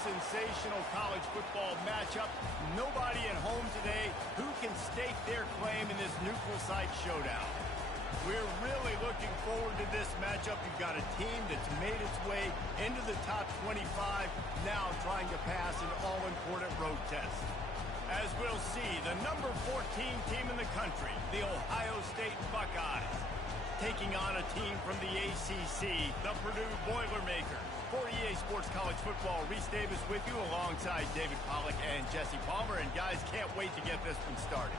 sensational college football matchup. Nobody at home today who can stake their claim in this neutral site showdown. We're really looking forward to this matchup. You've got a team that's made its way into the top 25, now trying to pass an all-important road test. As we'll see, the number 14 team in the country, the Ohio State Buckeyes, taking on a team from the ACC, the Purdue Boilermakers. For EA Sports College Football, Reese Davis with you alongside David Pollack and Jesse Palmer. And guys, can't wait to get this one started.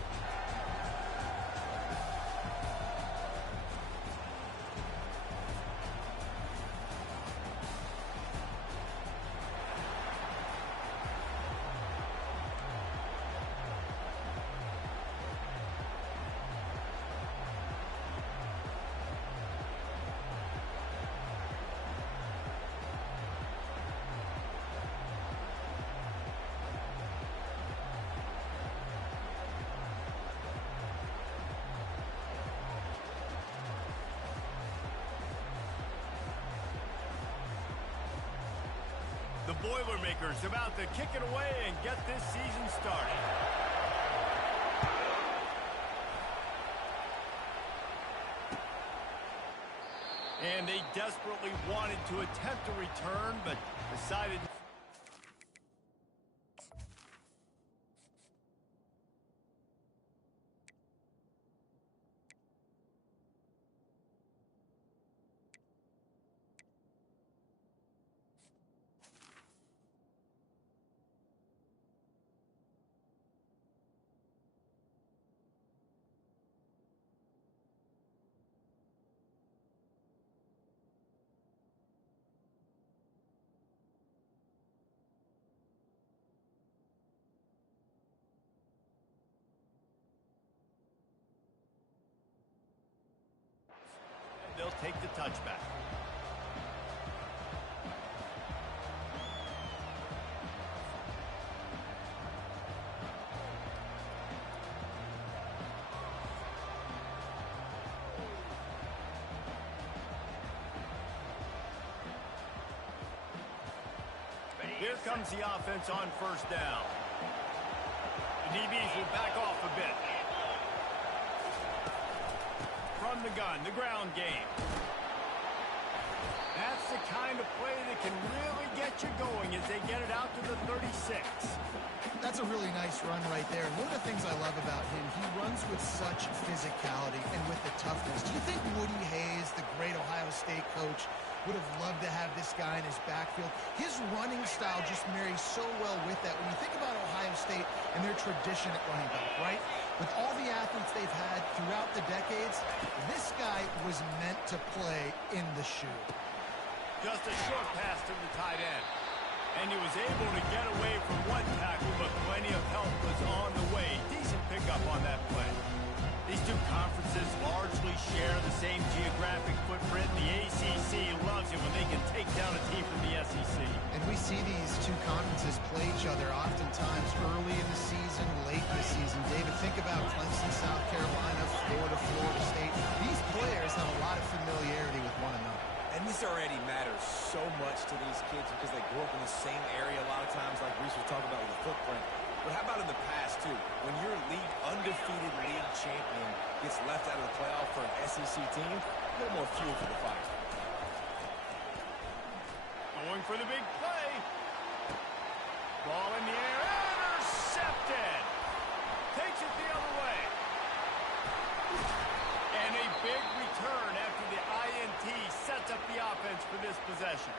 The Boilermakers about to kick it away and get this season started. And they desperately wanted to attempt a return, but decided... They'll take the touchback. Here comes the offense on first down. The DBs will back off a bit. From the gun, the ground game. That's the kind of play that can really get you going as they get it out to the 36. That's a really nice run right there. One of the things I love about him, he runs with such physicality and with the toughness. Do you think Woody Hayes, the great Ohio State coach, would have loved to have this guy in his backfield? His running style just marries so well with that. When you think about Ohio State and their tradition at running back, right? With all the athletes they've had throughout the decades, this guy was meant to play in the shoe. Just a short pass to the tight end. And he was able to get away from one tackle, but plenty of help was on the way. Decent pickup on that play. These two conferences largely share the same geographic footprint. The ACC loves it when they can take down a team from the SEC. And we see these two conferences play each other oftentimes early in the season, late in the season. David, think about Clemson, South Carolina, Florida, Florida State. These players have a lot of familiarity with one another. And this already matters so much to these kids because they grew up in the same area a lot of times, like Reese was talking about with the footprint. But how about in the past, too? When your undefeated league champion gets left out of the playoff for an SEC team, a little more fuel for the fire. Going for the big play. Ball in the air. Intercepted. Takes it the other way. And a big return after the INT sets up the offense for this possession.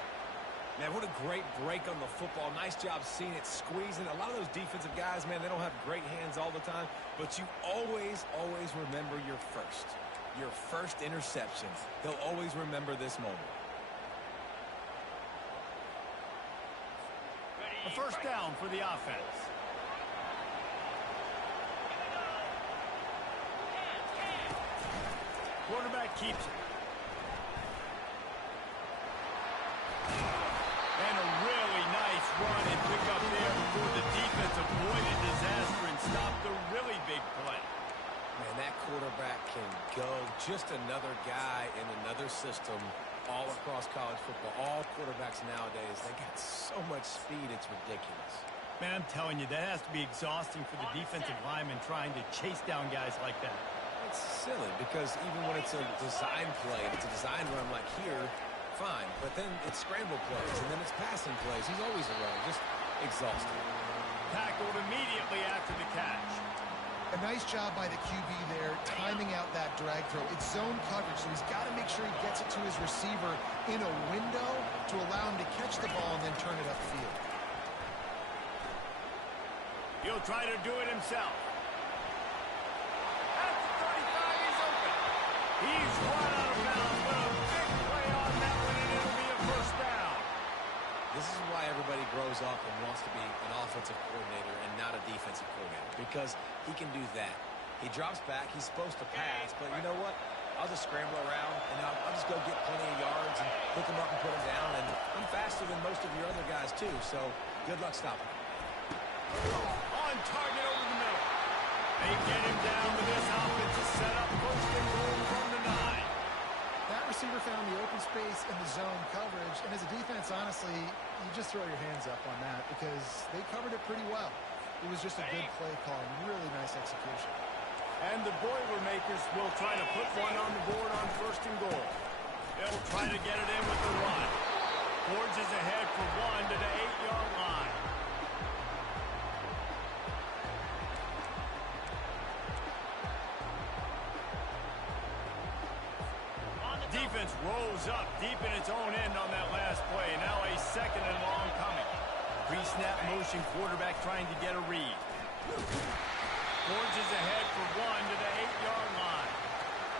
Man, what a great break on the football. Nice job seeing it squeezing. A lot of those defensive guys, man, they don't have great hands all the time, but you always, always remember your first interception. They'll always remember this moment. A first down for the offense. Quarterback keeps it. And a really nice run and pick up there before the defense avoided disaster and stopped a really big play. Man, that quarterback can go. Just another guy in another system all across college football. All quarterbacks nowadays, they got so much speed, it's ridiculous. Man, I'm telling you, that has to be exhausting for the defensive lineman trying to chase down guys like that. It's silly because even when it's a design play, it's a design run like here, fine. But then it's scramble plays, and then it's passing plays. He's always around, just exhausting. Tackled immediately after the catch. A nice job by the QB there, timing out that drag throw. It's zone coverage, so he's got to make sure he gets it to his receiver in a window to allow him to catch the ball and then turn it upfield. He'll try to do it himself. At the 35, he's open. He's run out of bounds, but a big play on that one, and it'll be a first down. This is why everybody grows up and wants to be an offensive coordinator and not a defensive coordinator, because he can do that. He drops back. He's supposed to pass, but you know what? I'll just scramble around, and I'll just go get plenty of yards and pick him up and put him down, and I'm faster than most of your other guys, too, so good luck stopping him. On target over the middle. They get him down with this offense to set up first and goal from the 9. That receiver found the open space in the zone coverage, and as a defense, honestly, you just throw your hands up on that because they covered it pretty well. It was just a good play call, really nice execution. And the Boilermakers will try to put one on the board on first and goal. They'll try to get it in with the run. Forges ahead for one to the 8-yard line. Defense rolls up deep in its own end on that last play. Now a second and long coming. Pre-snap motion, quarterback trying to get a read. Forges ahead for one to the 8-yard line.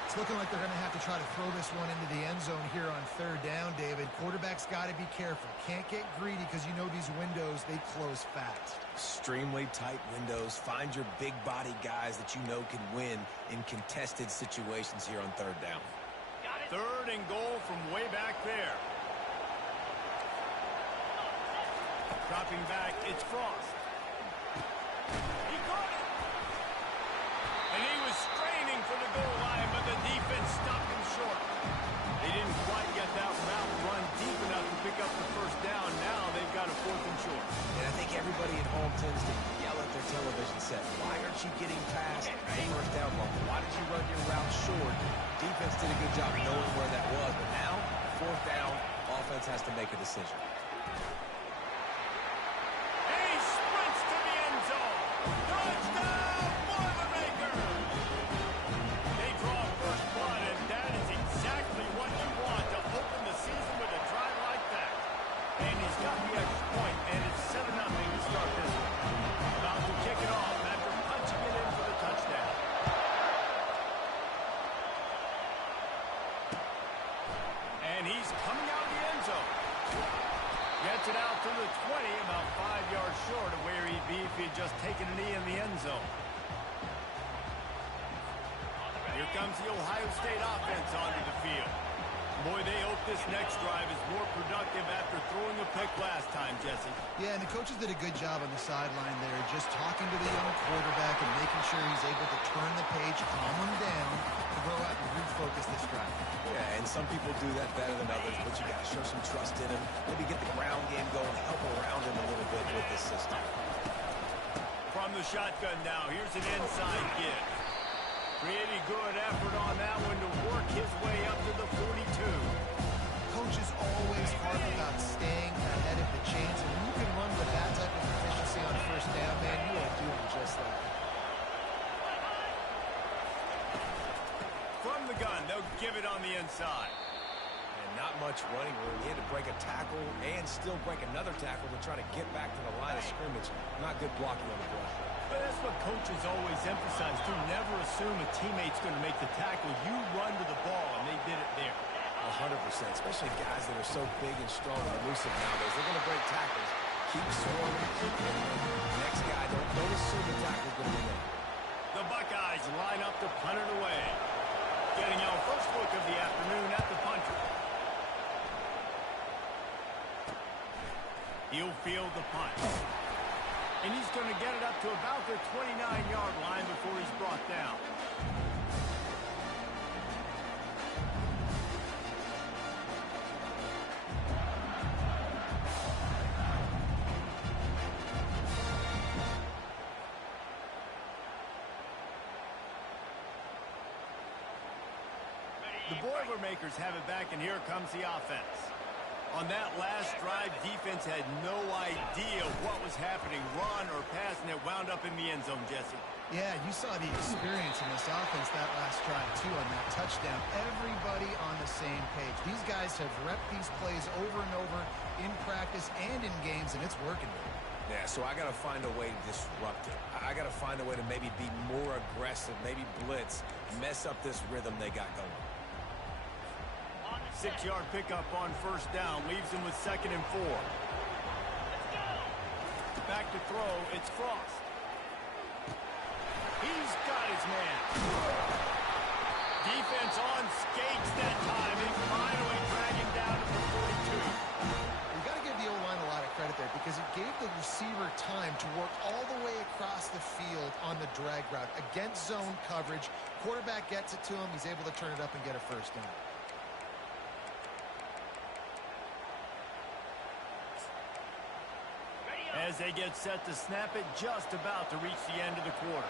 It's looking like they're going to have to try to throw this one into the end zone here on third down, David. Quarterback's got to be careful. Can't get greedy because you know these windows, they close fast. Extremely tight windows. Find your big body guys that you know can win in contested situations here on third down. Third and goal from way back there. Dropping back, it's Frost. He caught it. And he was straining for the goal line, but the defense stopped him short. They didn't quite get that route run deep enough to pick up the first down. Now they've got a fourth and short. And I think everybody at home tends to yell at their television set. Why aren't you getting past the first down marker? Why did you run your route short? Defense did a good job knowing where that was, but now, fourth down, offense has to make a decision. And he sprints to the end zone. Touchdown, Boilermakers! They draw first blood, and that is exactly what you want to open the season with a drive like that. And he's got the extra point, and it's 7-0 to start this one. About to kick it off after punching it in for the touchdown. And he's coming out of the end zone. Gets it out to the 20, about 5 yards short of where he'd be if he'd just taken a knee in the end zone. Here comes the Ohio State offense onto the field. Boy, they hope this next drive is more productive after throwing a pick last time, Jesse. Yeah, and the coaches did a good job on the sideline there, just talking to the young quarterback and making sure he's able to turn the page, calm him down, and go out and refocus this drive. Yeah, and some people do that better than others, but you got to show some trust in him. Maybe get the ground game going, help around him a little bit with this system. From the shotgun now, here's an inside give. Pretty good effort on that one to work his way up to the 42. Coaches always harp about staying ahead of the chains, and when you can run with that type of efficiency on first down, man, you are doing just that. From the gun, they'll give it on the inside. And not much running room. He had to break a tackle and still break another tackle to try to get back to the line of scrimmage. Not good blocking on the play. But that's what coaches always emphasize, too. Never assume a teammate's going to make the tackle. You run to the ball, and they did it there. 100%, especially guys that are so big and strong and elusive nowadays. They're going to break tackles. Keep swarming, keep hitting them. Next guy, don't assume the tackle's going to be made. The Buckeyes line up to punt it away. Getting our first look of the afternoon at the punter. He'll field the punt. And he's going to get it up to about the 29-yard line before he's brought down. The Boilermakers have it back, and here comes the offense. On that last drive, defense had no idea what was happening, run or pass, and it wound up in the end zone, Jesse. Yeah, you saw the experience in this offense that last drive, too, on that touchdown. Everybody on the same page. These guys have repped these plays over and over in practice and in games, and it's working. Yeah, so I got to find a way to disrupt it. I got to find a way to maybe be more aggressive, maybe blitz, mess up this rhythm they got going. 6-yard pickup on first down, leaves him with 2nd and 4. Back to throw, it's Frost. He's got his man. Defense on skates that time, and finally dragging down to the 42. You got to give the O-line a lot of credit there because it gave the receiver time to work all the way across the field on the drag route against zone coverage. Quarterback gets it to him. He's able to turn it up and get a first down. As they get set to snap it, just about to reach the end of the quarter.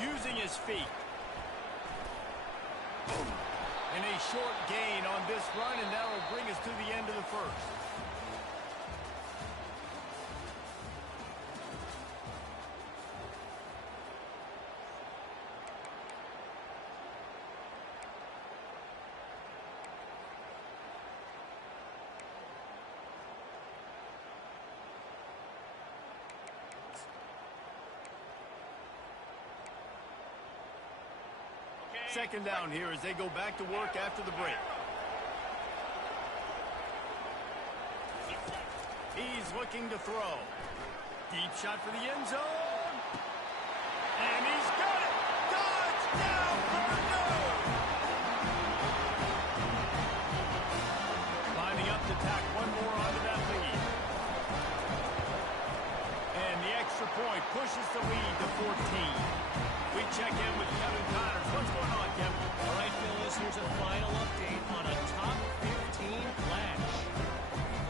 Using his feet. And a short gain on this run, and that will bring us to the end of the first. Second down here as they go back to work after the break. He's looking to throw. Deep shot for the end zone. And he's got it. Touchdown, Purdue! Lining up to tack one more onto that lead. And the extra point pushes the lead to 14. We check in with Kevin Connors. What's going on, Kevin? All right, Phyllis, here's a final update on a top 15 clash.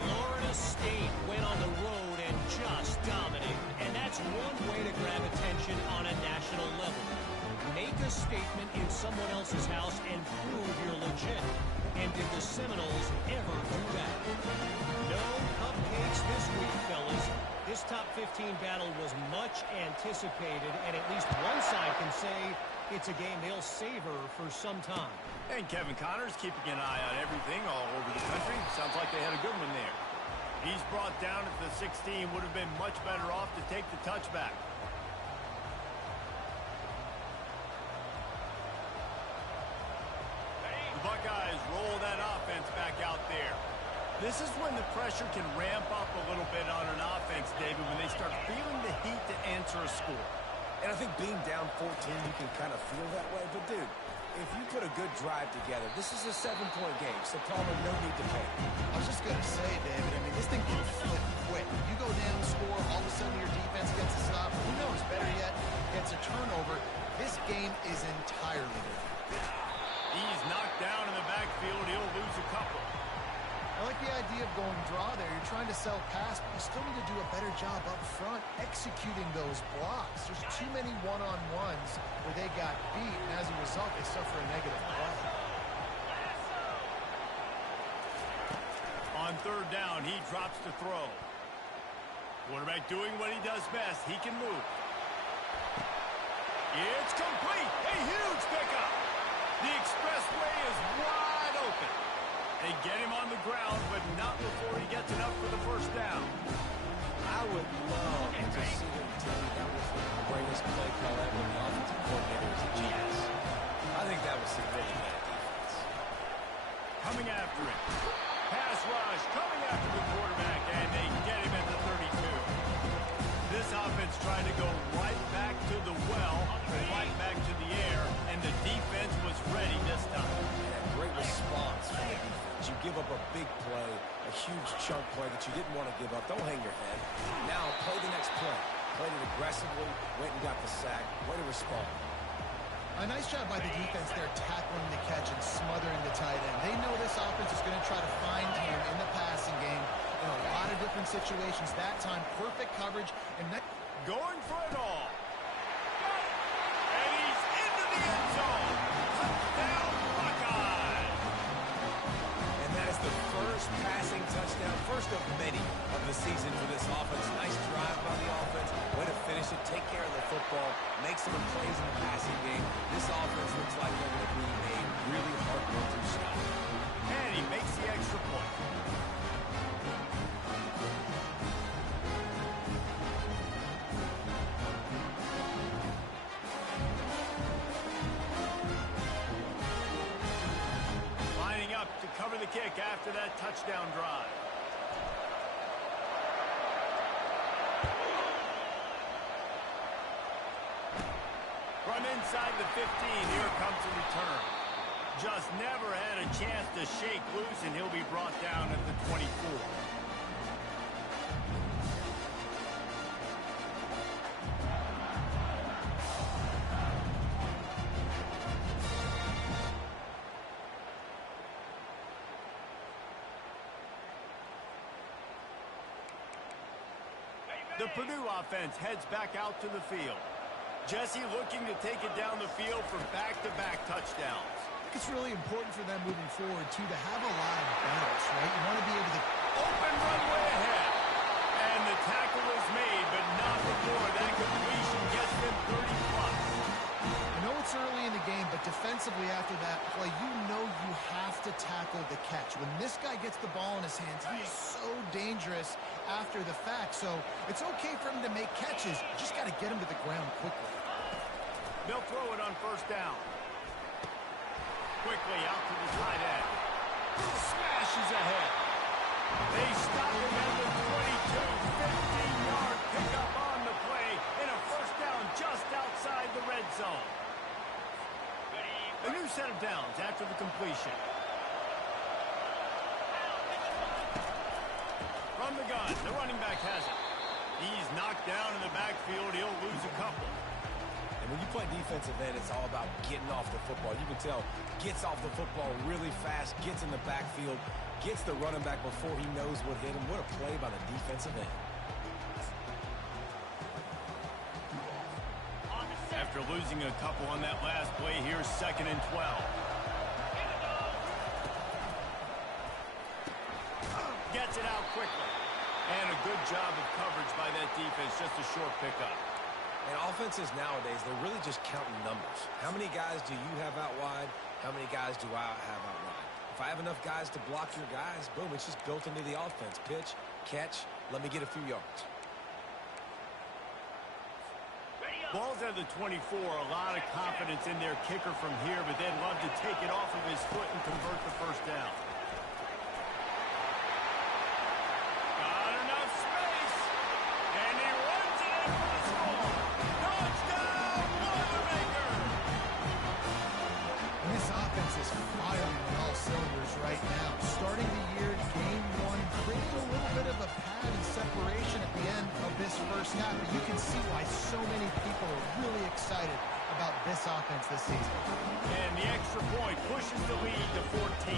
Florida State went on the road and just dominated. And that's one way to grab attention on a national level. Make a statement in someone else's house and prove you're legit. And did the Seminoles ever do that? No cupcakes this week, fellas. This top 15 battle was much anticipated, and at least one side can say it's a game they'll savor for some time. And Kevin Connors keeping an eye on everything all over the country. Sounds like they had a good one there. He's brought down at the 16, would have been much better off to take the touchback. The Buckeyes roll that offense back out there. This is when the pressure can ramp up a little bit on an offense, David, when they start feeling the heat to answer a score. And I think being down 14, you can kind of feel that way. But, dude, if you put a good drive together, this is a 7-point game, so Palmer, no need to panic. I was just going to say, David, I mean, this thing can flip quick. You go down, score, all of a sudden your defense gets a stop. Who knows, better yet, gets a turnover. This game is entirely different. He's knocked down in the backfield. He'll lose a couple. I like the idea of going draw there. You're trying to sell pass, but you still need to do a better job up front executing those blocks. There's too many one-on-ones where they got beat, and as a result, they suffer a negative play. On third down, he drops to throw. Quarterback doing what he does best. He can move. It's complete. A huge pickup. The expressway is wide open. They get him on the ground, but not before he gets enough for the first down. I would love to see them tell me that was the greatest play call ever in the offensive coordinator is a genius. I think that was some really bad defense. Coming after it. Pass rush coming after the quarterback, and they get him at the 32. This offense trying to go right back to the well, right back to the air, and the defense was ready this time. Yeah, great response from the defense. You give up a big play, a huge chunk play that you didn't want to give up. Don't hang your head. Now play the next play. Played it aggressively, went and got the sack. Way to respond. A nice job by the defense there tackling the catch and smothering the tight end. They know this offense is going to try to find him in the passing game in a lot of different situations. That time, perfect coverage. And going for it all. And he's into the end zone. of many of the season for this offense. Nice drive by the offense. Way to finish it, take care of the football, make some plays in the passing game. This offense looks like they're going to be a really hard-working stop. And he makes the extra point. Lining up to cover the kick after that touchdown drive. From inside the 15, here comes the return. Just never had a chance to shake loose, and he'll be brought down at the 24. The Purdue offense heads back out to the field. Jesse looking to take it down the field for back-to-back touchdowns. It's really important for them moving forward, too, to have a lot of balance, right? You want to be able to... Open runway ahead. And the tackle is made, but not before that completion gets them 30-plus. I know it's early in the game, but defensively after that play, you know you have to tackle the catch. When this guy gets the ball in his hands, he is so dangerous after the fact. So it's okay for him to make catches. You just got to get him to the ground quickly. They'll throw it on first down. Quickly out to the tight end. Smashes ahead. They stop him at the 22. 15-yard pickup on the play. And a first down just outside the red zone. A new set of downs after the completion. From the gun, the running back has it. He's knocked down in the backfield. He'll lose a couple. And when you play defensive end, it's all about getting off the football. You can tell, gets off the football really fast, gets in the backfield, gets the running back before he knows what hit him. What a play by the defensive end. After losing a couple on that last play, here's 2nd and 12. Gets it out quickly. And a good job of coverage by that defense, just a short pickup. And offenses nowadays, they're really just counting numbers. How many guys do you have out wide? How many guys do I have out wide? If I have enough guys to block your guys, boom, it's just built into the offense. Pitch, catch, let me get a few yards. Ball's at the 24, a lot of confidence in their kicker from here, but they'd love to take it off of his foot and convert the first down. Got enough space, and he runs it in for the score. Touchdown, Boilermaker! And this offense is firing on all cylinders right now. Starting the year, game one, creating a little bit of a pad and separation at the end of this first half. But you can see why so many people are really excited about this offense this season. And the extra point pushes the lead to 14.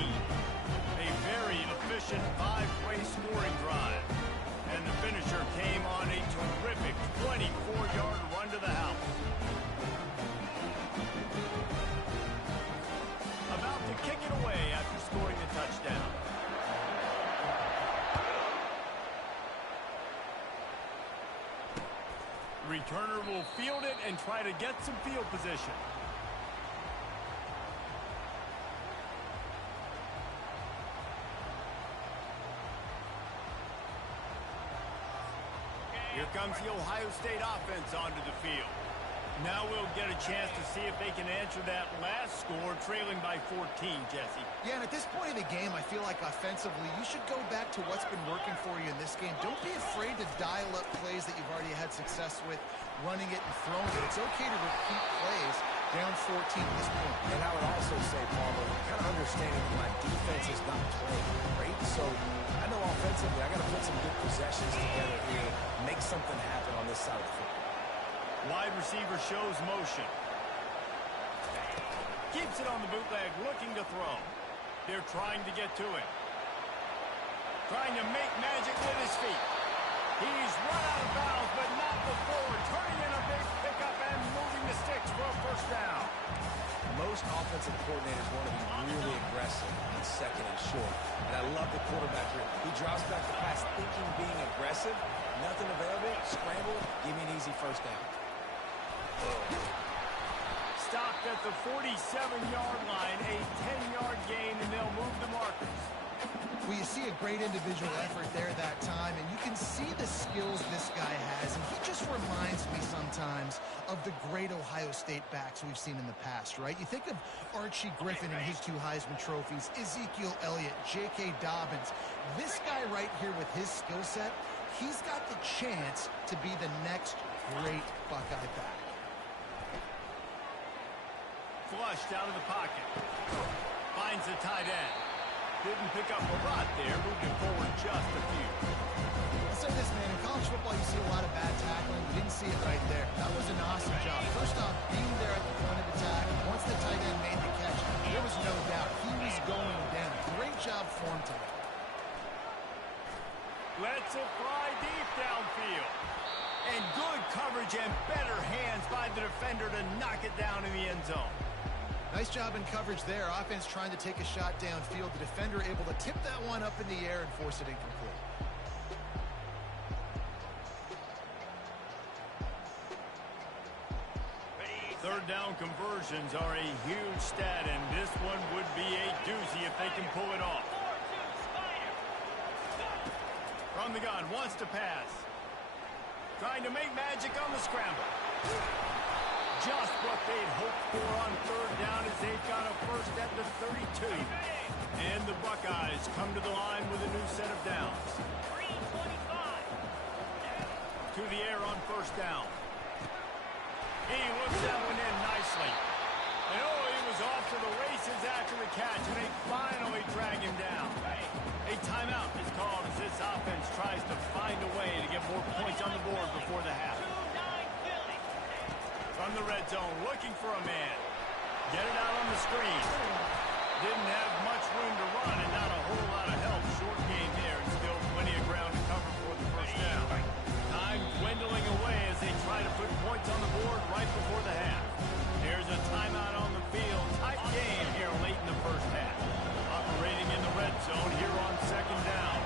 A very efficient 5-play scoring drive. And the finisher came on a terrific 24-yard run to the house. About to kick it away after scoring the touchdown. Returner will field it and try to get some field position. Here comes the Ohio State offense onto the field. Now we'll get a chance to see if they can answer that last score, trailing by 14, Jesse. Yeah, and at this point in the game, I feel like offensively, you should go back to what's been working for you in this game. Don't be afraid to dial up plays that you've already had success with, running it and throwing it. It's okay to repeat plays down 14 at this point. And I would also say, Palmer, kind of understanding that my defense is not playing great, so I know offensively I got to put some good possessions together here, make something happen on this side of the football. Wide receiver shows motion. Keeps it on the bootleg, looking to throw. They're trying to get to it. Trying to make magic with his feet. He's run out of bounds, but not before. Turning in a big pickup and moving the sticks for a first down. Most most offensive coordinators want to be really aggressive on second and short. And I love the quarterback here. He drops back the pass thinking being aggressive. Nothing available. Scramble. Give me an easy first down. Stopped at the 47-yard line. A 10-yard gain, and they'll move the markers. Well, you see a great individual effort there that time, and you can see the skills this guy has, and he just reminds me sometimes of the great Ohio State backs we've seen in the past, right? You think of Archie Griffin and his 2 Heisman trophies, Ezekiel Elliott, J.K. Dobbins. This guy right here with his skill set, he's got the chance to be the next great Buckeye back. Flushed out of the pocket. Finds the tight end. Didn't pick up a lot there. Moved it forward just a few. I'll say this, man. In college football, you see a lot of bad tackling. You didn't see it right there. That was an awesome job. First off, being there at the point of attack. Once the tight end made the catch, there was no doubt he was going down. Great job for him today. Lets it fly deep downfield. And good coverage and better hands by the defender to knock it down in the end zone. Nice job in coverage there. Offense trying to take a shot downfield. The defender able to tip that one up in the air and force it incomplete. Third down conversions are a huge stat, and this one would be a doozy if they can pull it off. From the gun, wants to pass. Trying to make magic on the scramble. Just what they'd hoped for on third down as they've got a first at the 32. And the Buckeyes come to the line with a new set of downs. To the air on first down. He looks that one in nicely. And oh, he was off to the races after the catch, and they finally drag him down. A timeout is called as this offense tries to find a way to get more points on the board before the half. From the red zone, looking for a man. Get it out on the screen. Didn't have much room to run and not a whole lot of help. Short game there and still plenty of ground to cover for the first down. Time dwindling away as they try to put points on the board right before the half. There's a timeout on the field. Tight game here late in the first half. Operating in the red zone here on second down.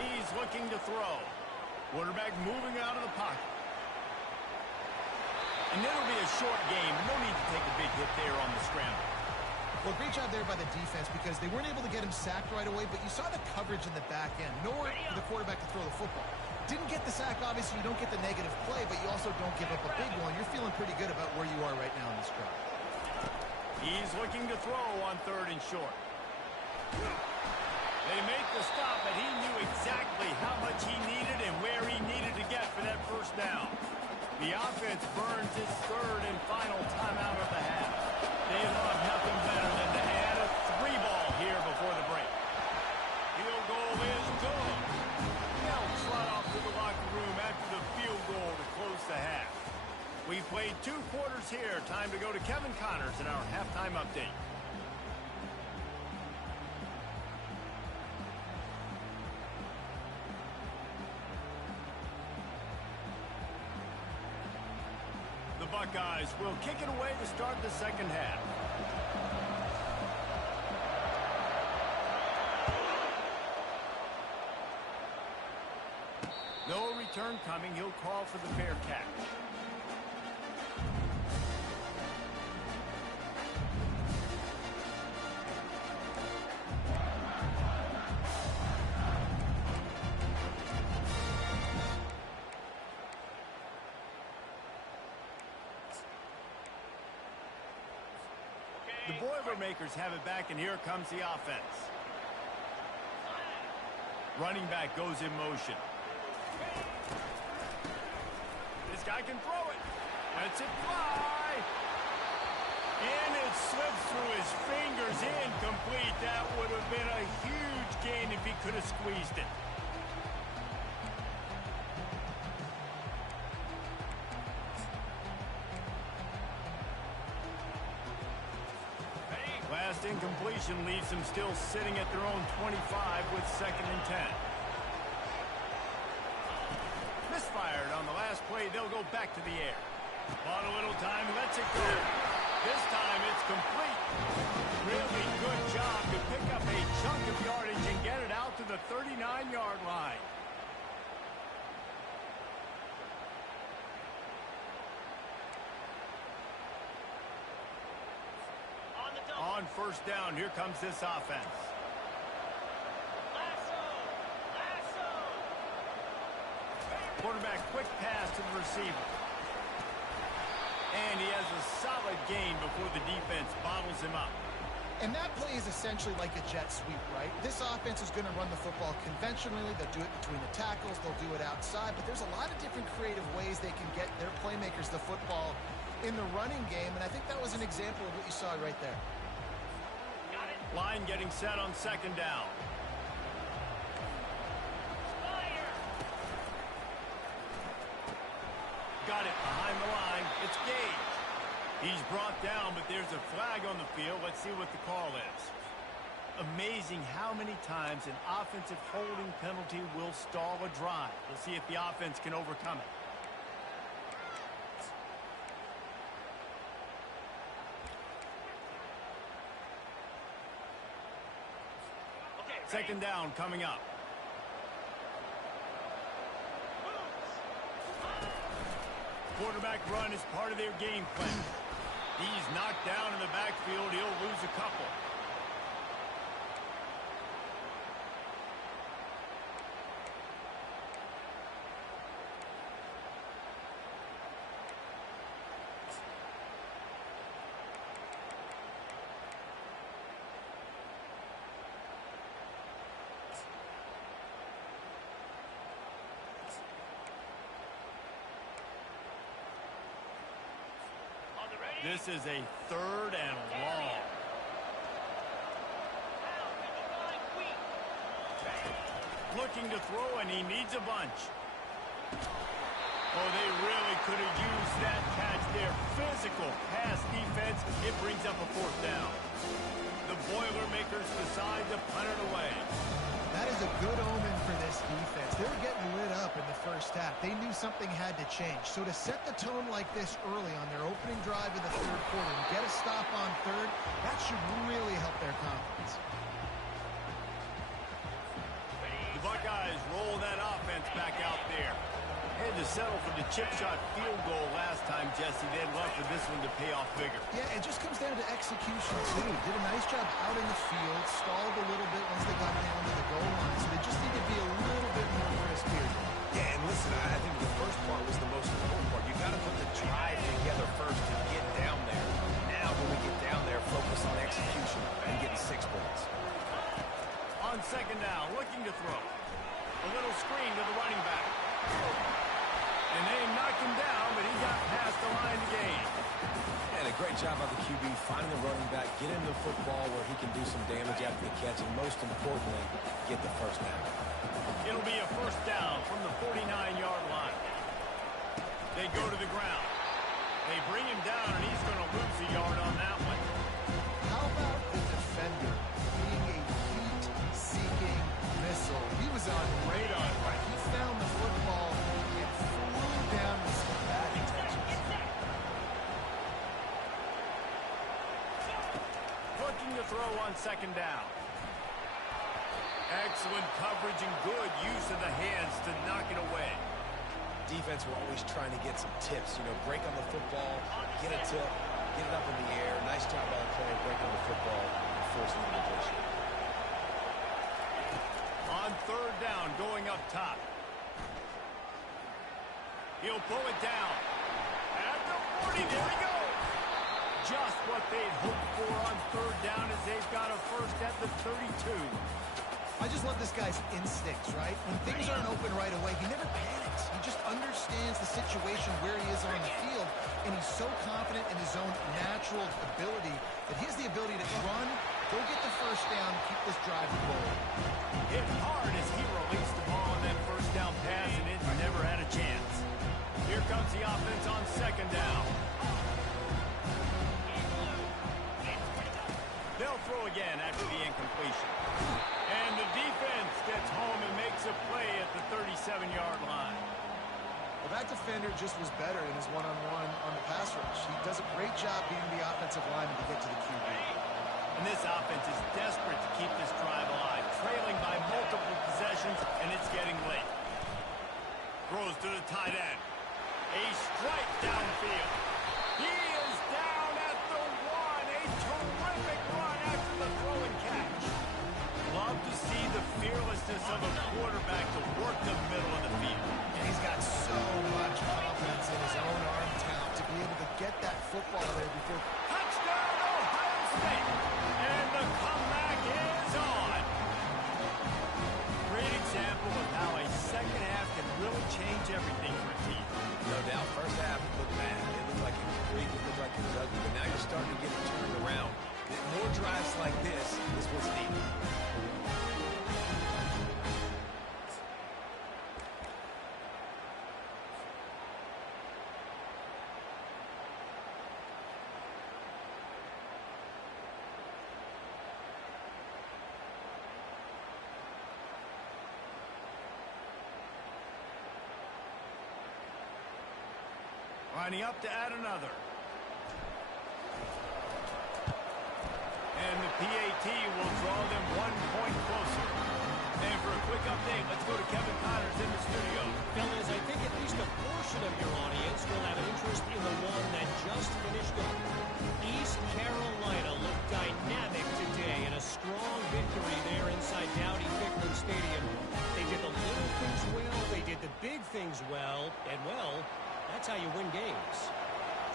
He's looking to throw. Quarterback moving out of the pocket. And it'll be a short game. No need to take a big hit there on the scramble. Well, great job there by the defense because they weren't able to get him sacked right away, but you saw the coverage in the back end. Nowhere for the quarterback to throw the football. Didn't get the sack, obviously. You don't get the negative play, but you also don't give up a big one. You're feeling pretty good about where you are right now in this drive. He's looking to throw on third and short. They make the stop, but he knew exactly how much he needed and where he needed to get for that first down. The offense burns its third and final timeout of the half. They love nothing better than to add a 3-ball here before the break. Field goal is good. They'll trot off to the locker room after the field goal to close the half. We've played 2 quarters here. Time to go to Kevin Connors in our halftime update. The Buckeyes will kick it away to start the second half. No return coming. He'll call for the fair catch. The Boilermakers have it back, and here comes the offense. Running back goes in motion. This guy can throw it. Lets it fly. And it slips through his fingers. Incomplete. That would have been a huge gain if he could have squeezed it. Last incompletion leaves them still sitting at their own 25 with 2nd and 10. Misfired on the last go back to the air. Bought a little time, lets it go. This time it's complete. Really good job to pick up a chunk of yardage and get it out to the 39-yard line. On first down, here comes this offense. Quarterback, quick pass to the receiver. And he has a solid gain before the defense bottles him up. And that play is essentially like a jet sweep, right? This offense is going to run the football conventionally. They'll do it between the tackles. They'll do it outside. But there's a lot of different creative ways they can get their playmakers the football in the running game. And I think that was an example of what you saw right there. Line getting set on second down. Got it behind the line. It's Gage. He's brought down, but there's a flag on the field. Let's see what the call is. Amazing how many times an offensive holding penalty will stall a drive. We'll see if the offense can overcome it. Second down coming up. Quarterback run is part of their game plan. He's knocked down in the backfield. He'll lose a couple. This is a third and long. Looking to throw, and he needs a bunch. Oh, they really could have used that catch there. Physical pass defense. It brings up a fourth down. The Boilermakers decide to punt it away. That is a good omen for this defense. They were getting lit up in the first half. They knew something had to change. So to set the tone like this early on their opening drive of the third quarter and get a stop on third, that should really help their confidence. The Buckeyes roll that offense back out there. Had to settle for the chip shot field goal last time, Jesse. They'd love for this one to pay off bigger. Yeah, it just comes down to execution, too. Did a nice job out in the field, stalled a little bit once they got down to the goal line, so they just need to be a little bit more crisp here. Yeah, and listen, I think the first part was the most important part. You got to put the drive together first to get down there. Now, when we get down there, focus on execution and getting 6 points. On second down, looking to throw. A little screen to the running back. And they knocked him down, but he got past the line to gain. And a great job by the QB finding the running back, get him the football where he can do some damage after the catch, and most importantly, get the first down. It'll be a first down from the 49-yard line. They go to the ground. They bring him down, and he's going to lose a yard on that one. How about the defender being a heat-seeking missile? He was on radar. He found the football and flew down with some bad intentions. Looking to throw on second down. Excellent coverage and good use of the hands to knock it away. Defense were always trying to get some tips, break on the football, get a tip, get it up in the air. Nice job by the player breaking on the football and forcing the completion. On third down, going up top. He'll pull it down. At the 40, there he goes. Just what they'd hoped for on third down as they've got a first at the 32. I just love this guy's instincts, right? When things aren't open right away, he never panics. He just understands the situation where he is on the field, and he's so confident in his own natural ability that he has the ability to run, go get the first down, keep this drive rolling. Hit hard as he released the ball on that first down pass, and it never had a chance. Here comes the offense on second down. They'll throw again after the incompletion. And the defense gets home and makes a play at the 37-yard line. Well, Well, that defender just was better in his one-on-one on the pass rush. He does a great job being the offensive lineman to get to the QB. And this offense is desperate to keep this drive alive, trailing by multiple possessions, and it's getting late. Throws to the tight end. A strike downfield. He is down at the one. A terrific run after the throw and catch. Love to see the fearlessness of a quarterback to work the middle of the field. And he's got so much confidence in his own arm talent to be able to get that football there before. Touchdown, Ohio State. And the comeback is on. Great example of how a second half can really change everything for a team. No doubt, first half it looked bad. It looked like it was weak, it looked like it was ugly, but now you're starting to get it turned around. More drives like this is what's needed. Lining up to add another. And the PAT will draw them 1 point closer. And for a quick update, let's go to Kevin Connors in the studio. Fellas, I think at least a portion of your audience will have an interest in the one that just finished up. East Carolina looked dynamic today in a strong victory there inside Dowdy-Ficklen Stadium. They did the little things well, they did the big things well, and well, that's how you win games.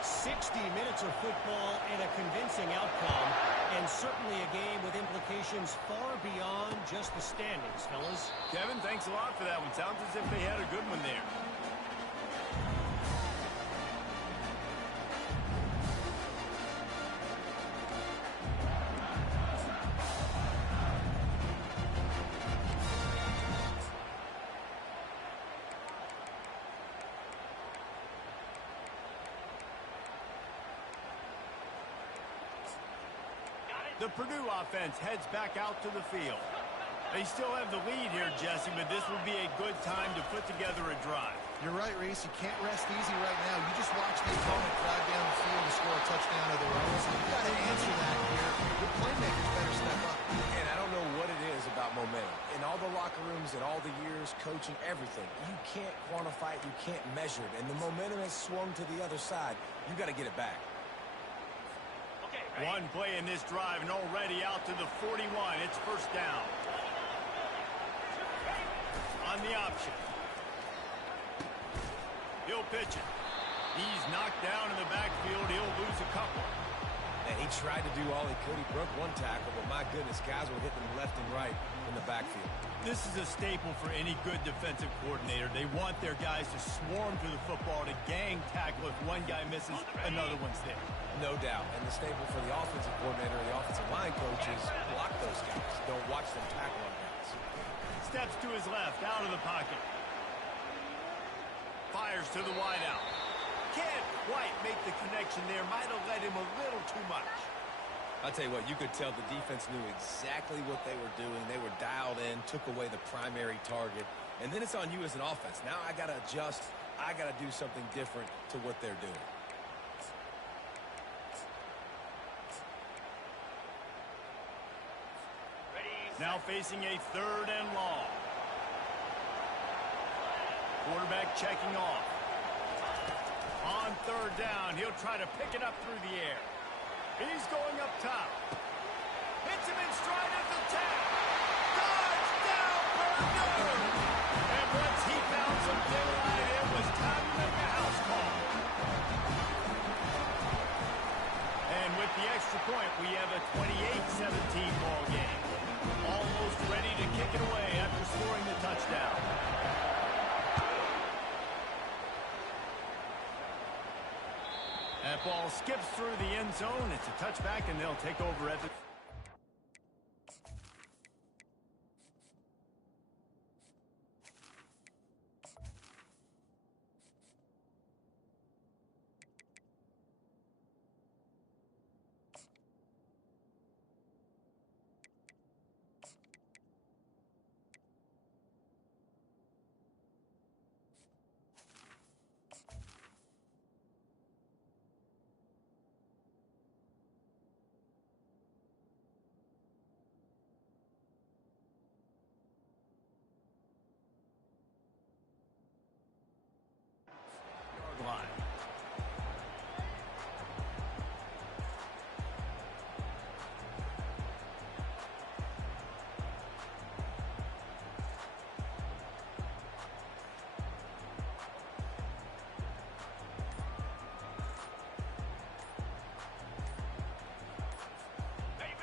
60 minutes of football and a convincing outcome, and certainly a game with implications far beyond just the standings, fellas. Kevin, thanks a lot for that one. Sounds as if they had a good one there. The Purdue offense heads back out to the field. They still have the lead here, Jesse, but this would be a good time to put together a drive. You're right, Reese. You can't rest easy right now. You just watch the opponent drive down the field to score a touchdown of their own. So you've got to answer that here. Your playmakers better step up. And I don't know what it is about momentum. In all the locker rooms, in all the years, coaching, everything, you can't quantify it, you can't measure it. And the momentum has swung to the other side. You got to get it back. One play in this drive and already out to the 41. It's first down. On the option. He'll pitch it. He's knocked down in the backfield. He'll lose a couple. And he tried to do all he could. He broke one tackle, but my goodness, guys were hitting him left and right in the backfield. This is a staple for any good defensive coordinator. They want their guys to swarm to the football, to gang tackle. If one guy misses, another one's there. No doubt. And the staple for the offensive coordinator or the offensive line coach is block those guys. Don't watch them tackle on guys. Steps to his left, out of the pocket. Fires to the wideout. Can't quite make the connection there. Might have led him a little too much. I'll tell you what, you could tell the defense knew exactly what they were doing. They were dialed in, took away the primary target. And then it's on you as an offense. Now I got to adjust. I got to do something different to what they're doing. Now facing a 3rd and long. Quarterback checking off. On 3rd down, he'll try to pick it up through the air. He's going up top. Hits him in stride at the 10. Touchdown, Purdue! And once he found some daylight, it was time to make a house call. And with the extra point, we have a 28-17 ball game. Almost ready to kick it away after scoring the touchdown. That ball skips through the end zone. It's a touchback, and they'll take over at the... line.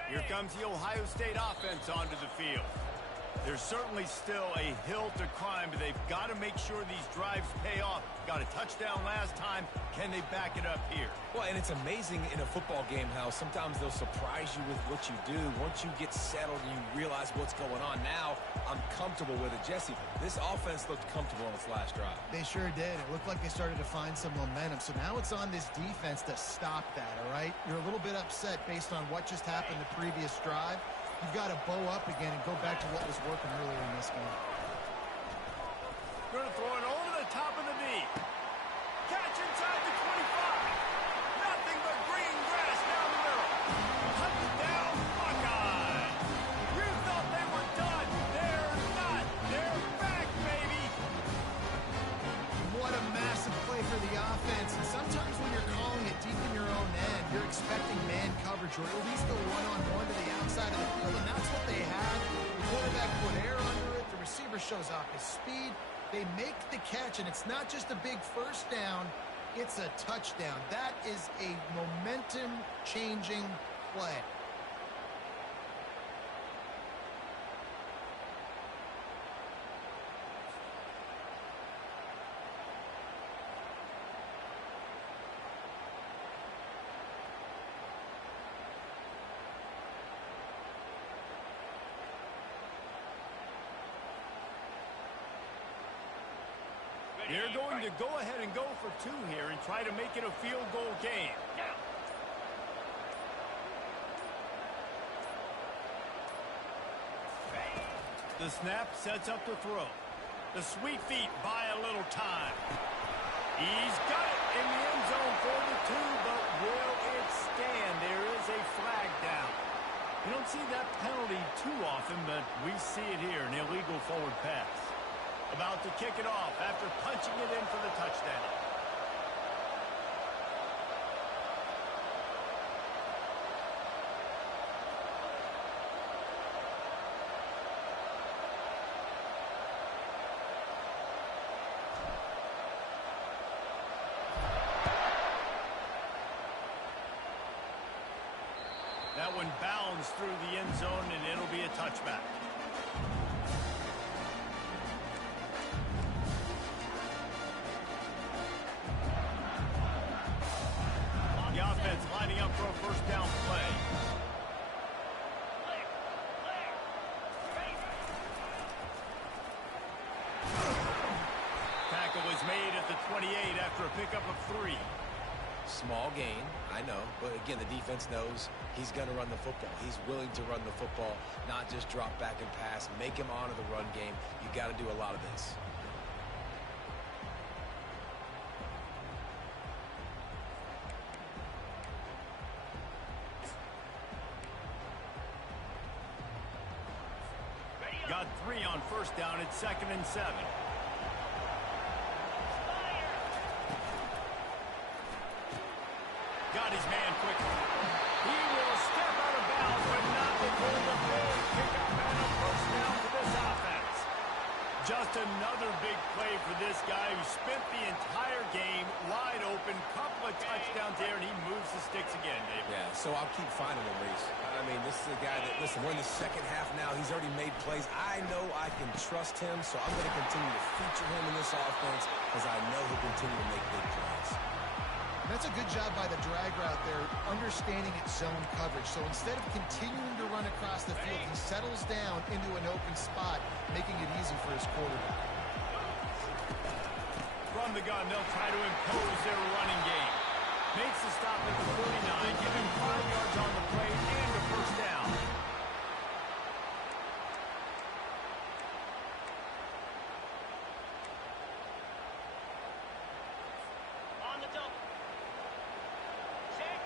Here comes the Ohio State offense onto the field. There's certainly still a hill to climb, but they've got to make sure these drives pay off. Got a touchdown last time. Can they back it up here? Well, and it's amazing in a football game how sometimes they'll surprise you with what you do. Once you get settled and you realize what's going on, now I'm comfortable with it. Jesse, this offense looked comfortable on its last drive. They sure did. It looked like they started to find some momentum. So now it's on this defense to stop that, all right? You're a little bit upset based on what just happened the previous drive. You've got to bow up again and go back to what was working earlier in this game. Going to throw it over the top of the knee. Catch inside the 25. Nothing but green grass down the middle. Touchdown, Buckeyes. You thought they were done. They're not. They're back, baby. What a massive play for the offense. And sometimes when you're calling it deep in your own end, you're expecting man coverage or at least a one-on-one to the outside of the field, and that's what they had. The quarterback put air under it. The receiver shows off his speed. They make the catch, and it's not just a big first down, it's a touchdown. That is a momentum-changing play. They're going to go ahead and go for two here and try to make it a field goal game. The snap sets up the throw. The sweet feet buy a little time. He's got it in the end zone for the two, but will it stand? There is a flag down. You don't see that penalty too often, but we see it here, an illegal forward pass. About to kick it off after punching it in for the touchdown. That one bounds through the end zone, and it'll be a touchback. The offense lining up for a first down play. Tackle is made at the 28 after a pickup of 3. Small gain, I know, but again, the defense knows he's going to run the football. He's willing to run the football, not just drop back and pass, make him honor the run game. You got to do a lot of this. Got 3 on first down at 2nd and 7. Got his man quickly. He will step out of bounds, but not before the big pickup man on first down for this offense. Just another big play for this guy who spent the entire game wide open. Couple of touchdowns there, and he moves the sticks again, David. Yeah, so I'll keep finding him, Reese. I mean, this is a guy that, listen, we're in the second half now. He's already made plays. I know I can trust him, so I'm going to continue to feature him in this offense because I know he'll continue to make big plays. That's a good job by the drag route there, understanding its zone coverage. So instead of continuing to run across the field, he settles down into an open spot, making it easy for his quarterback. From the gun, they'll try to impose their running game. Makes the stop at the 49, giving 5 yards on the play and a first down. On the double. Check.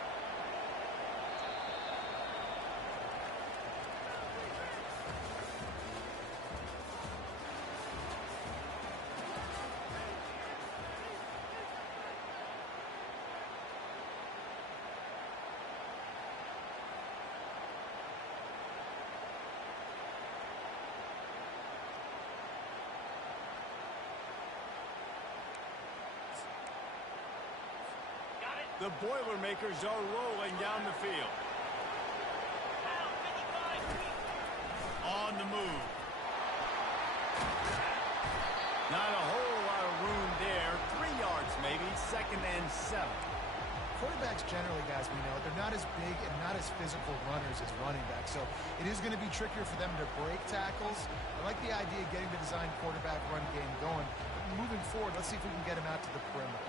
The Boilermakers are rolling down the field. On the move. Not a whole lot of room there. 3 yards maybe, 2nd and 7. Quarterbacks generally, guys, we know, they're not as big and not as physical runners as running backs, so it is going to be trickier for them to break tackles. I like the idea of getting the design quarterback run game going. But moving forward, let's see if we can get him out to the perimeter.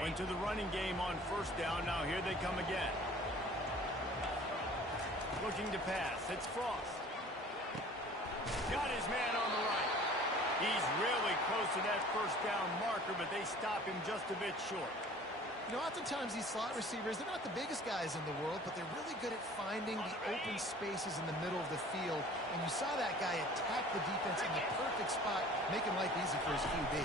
Went to the running game on 1st down. Now here they come again. Looking to pass. It's Frost. Got his man on the right. He's really close to that 1st down marker, but they stop him just a bit short. You know, oftentimes these slot receivers, they're not the biggest guys in the world, but they're really good at finding the open spaces in the middle of the field. And you saw that guy attack the defense in the perfect spot, making life easy for his QB.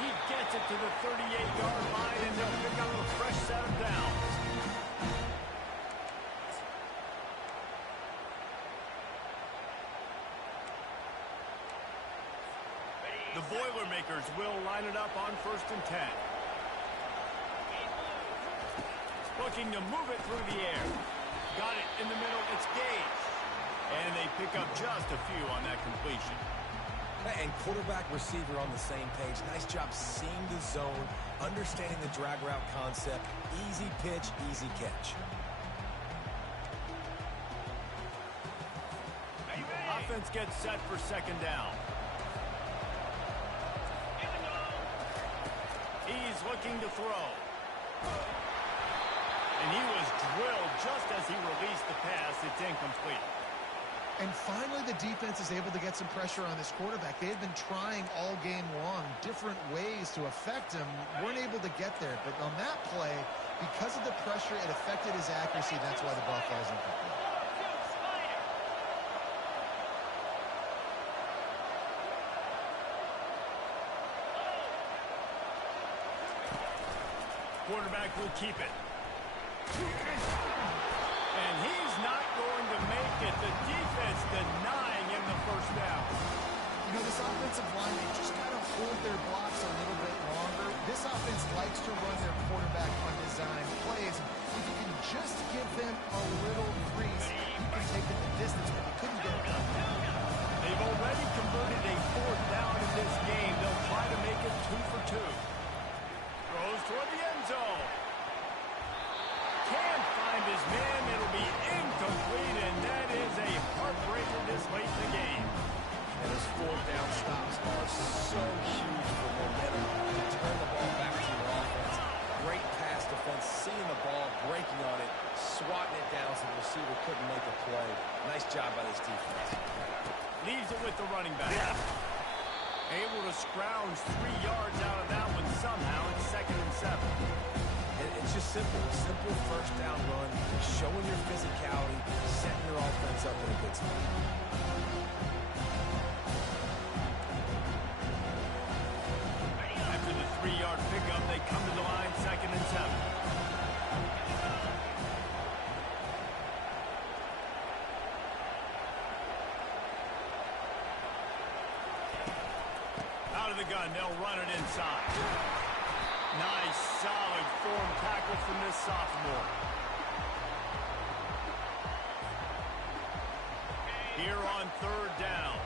He gets it to the 38-yard line, and they'll pick up a fresh set of downs. The Boilermakers will line it up on 1st and 10. Looking to move it through the air. Got it in the middle. It's Gage. And they pick up just a few on that completion. And quarterback receiver on the same page. Nice job seeing the zone, understanding the drag route concept. Easy pitch, easy catch. Offense gets set for 2nd down. He's looking to throw. And he was drilled just as he released the pass. It's incomplete. And finally, the defense is able to get some pressure on this quarterback. They had been trying all game long different ways to affect him. Weren't able to get there. But on that play, because of the pressure, it affected his accuracy. That's why the ball falls incomplete. Quarterback will keep it. And he's not going to make it. The defense denying him the 1st down. You know, this offensive line, they just kind of hold their blocks a little bit longer. This offense likes to run their quarterback on design plays. If you can just give them a little grease, you can take it the distance, but they couldn't get it done. They've already converted a 4th down in this game. They'll try to make it 2 for 2. Throws toward the end zone. Can't find his man. It'll be incomplete, and that is a heartbreaker this late in the game. And those 4th down stops are so huge for momentum to turn the ball back to your offense. Great pass defense, seeing the ball, breaking on it, swatting it down so the receiver couldn't make a play. Nice job by this defense. Leaves it with the running back. Able to scrounge 3 yards out of that one somehow. It's 2nd and 7. It's just simple. Simple 1st down run, showing your physicality, setting your offense up in a good spot. After the 3-yard pickup, they come to the line, 2nd and 7. Out of the gun, they'll run it inside. Nice, solid form tackle from this sophomore. Here on 3rd down.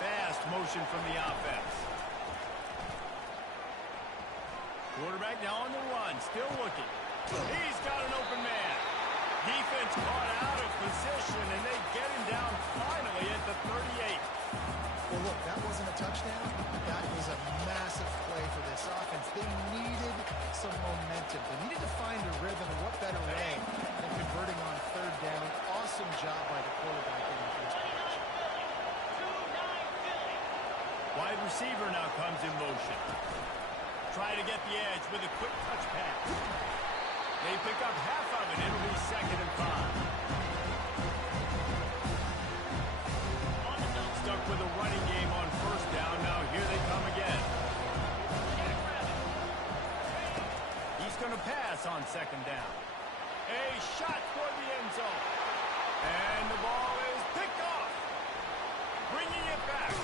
Fast motion from the offense. Quarterback now on the run, still looking. He's got an open man. Defense caught out of position, and they get him down finally at the 38. Well, look, that wasn't a touchdown. That was a massive play for this offense. They needed some momentum. They needed to find a rhythm, and what better way than converting on 3rd down. Awesome job by the quarterback in the first position. Wide receiver now comes in motion. Try to get the edge with a quick touch pass. They pick up half of it. It'll be 2nd and 5. Stuck with a running game on 1st down. Now here they come again. going to pass on second down. A shot for the end zone. And the ball is picked off. Bringing it back.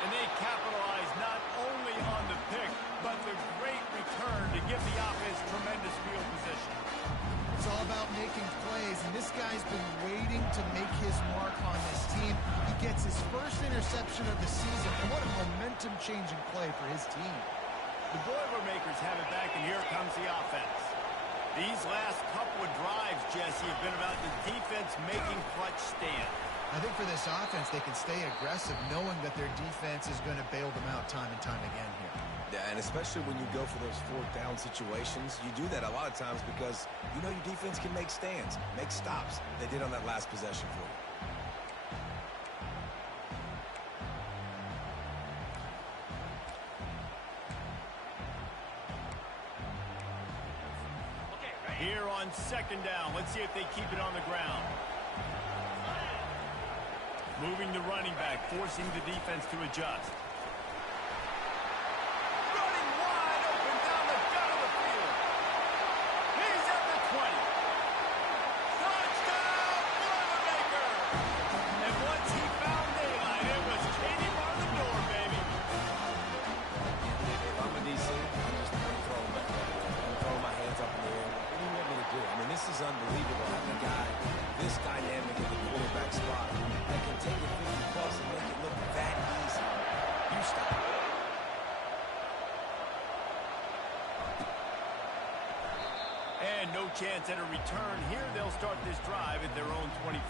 And they capitalize not only on the pick, but the great return to give the offense tremendous field position. It's all about making plays, and this guy's been waiting to make his mark on this team. He gets his first interception of the season, and what a momentum-changing play for his team. The Boilermakers have it back, and here comes the offense. These last couple of drives, Jesse, have been about the defense making clutch stands. I think for this offense, they can stay aggressive knowing that their defense is going to bail them out time and time again here. Yeah, and especially when you go for those fourth down situations, you do that a lot of times because you know your defense can make stands, make stops. They did on that last possession for you. Here on second down, let's see if they keep it on the ground. Moving the running back, forcing the defense to adjust. Running wide open down the gut of the field. He's at the 20. Touchdown, Boilermaker! And once he found daylight, it was Katie bar the door, baby. If I'm a DC, I'm just throwing back there. I'm throwing my hands up in the air. What do you want me to do? I mean, this is unbelievable. Having a guy this dynamic in the quarterback spot that can take it 50 plus and make it look that easy. You stop. And no chance at a return here. They'll start this drive at their own 25.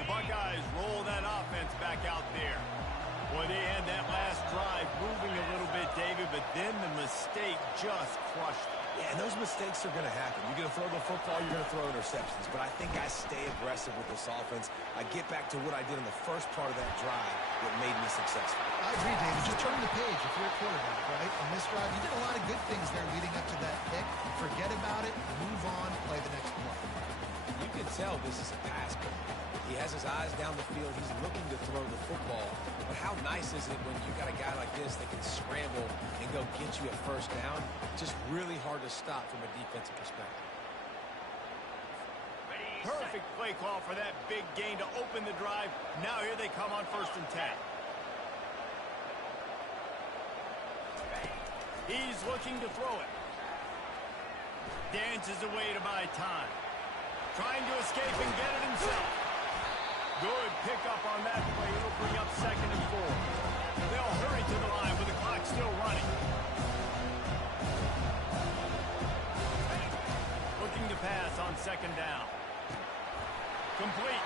The Buckeyes roll that offense back out there. Boy, they had that last drive moving a little bit, David, but then the mistake just crushed them. Yeah, and those mistakes are going to happen. You're going to throw the football, you're going to throw interceptions. But I think I stay aggressive with this offense. I get back to what I did in the first part of that drive that made me successful. I agree, David. Just turn the page if you're a quarterback, right? On this drive, you did a lot of good things there leading up to that pick. Forget about it, move on, play the next play. You can tell this is a pass play. He has his eyes down the field. He's looking to throw the football. But how nice is it when you got a guy like this that can scramble and go get you a first down? Just really hard to stop from a defensive perspective. Perfect play call for that big gain to open the drive. Now here they come on 1st and 10. He's looking to throw it. Dances away to buy time. Trying to escape and get it himself. Good pickup on that play. It'll bring up 2nd and 4. They'll hurry to the line with the clock still running. Looking to pass on 2nd down. Complete.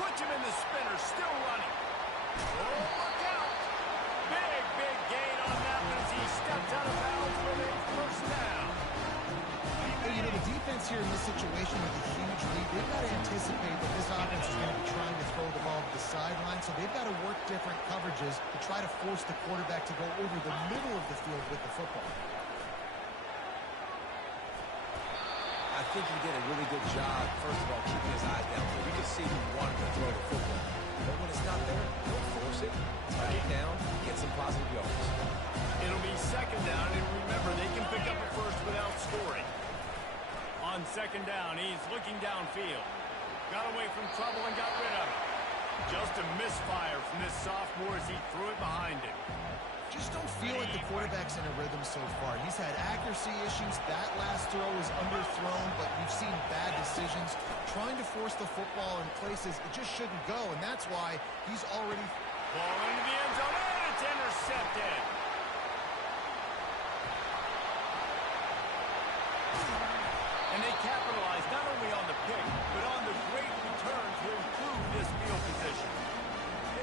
Puts him in the spinner, still running. Oh, look out. Big gain on that one as he steps out of bounds for a first down. Hey, you know, the defense here in this situation with a huge lead, they've got to anticipate that this offense is going to be trying to throw the ball to the sideline, so they've got to work different coverages to try to force the quarterback to go over the middle of the field with the football. I think he did a really good job, first of all, keeping his eyes down. You can see he wanted to throw the football. But when it's not there, don't force it. Tie it down, get some positive yards. It'll be 2nd down, and remember, they can pick up a first without scoring. On 2nd down, he's looking downfield. Got away from trouble and got rid of it. Just a misfire from this sophomore as he threw it behind him. Just don't feel like the quarterback's in a rhythm so far. He's had accuracy issues. That last throw was underthrown, but we've seen bad decisions. Trying to force the football in places it just shouldn't go, and that's why he's already... Ball into the end zone, and it's intercepted. And they capitalize not only on the pick, but on the great return to improve this field position.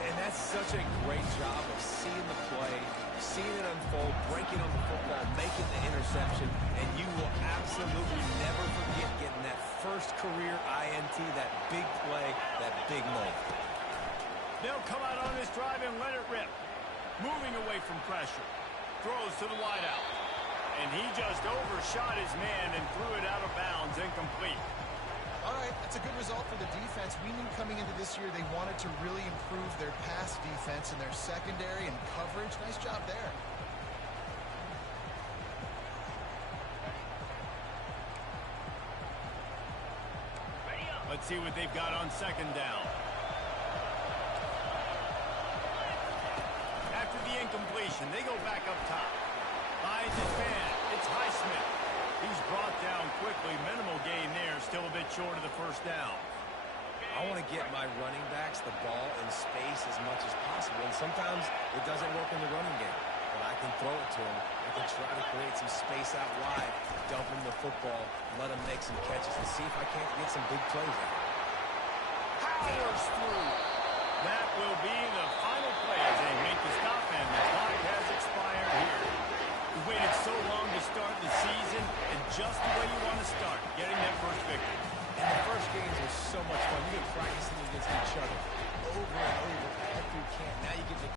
And that's such a great job of seeing the play, seeing it unfold, breaking on the football, making the interception, and you will absolutely never forget getting that first career INT, that big play, that big moment. They'll come out on this drive and let it rip. Moving away from pressure. Throws to the wideout. And he just overshot his man and threw it out of bounds, incomplete. All right, that's a good result for the defense. We knew coming into this year they wanted to really improve their pass defense and their secondary and coverage. Nice job there. Let's see what they've got on second down. After the incompletion, they go back up top. Finds his man. It's Highsmith. He's brought down quickly. Minimal gain there. Still a bit short of the first down. I want to get my running backs the ball in space as much as possible. And sometimes it doesn't work in the running game. But I can throw it to him. I can try to create some space out wide, dump him the football, let him make some catches, and see if I can't get some big plays out. Powers through. That will be the final play as they make the stop, and the clock has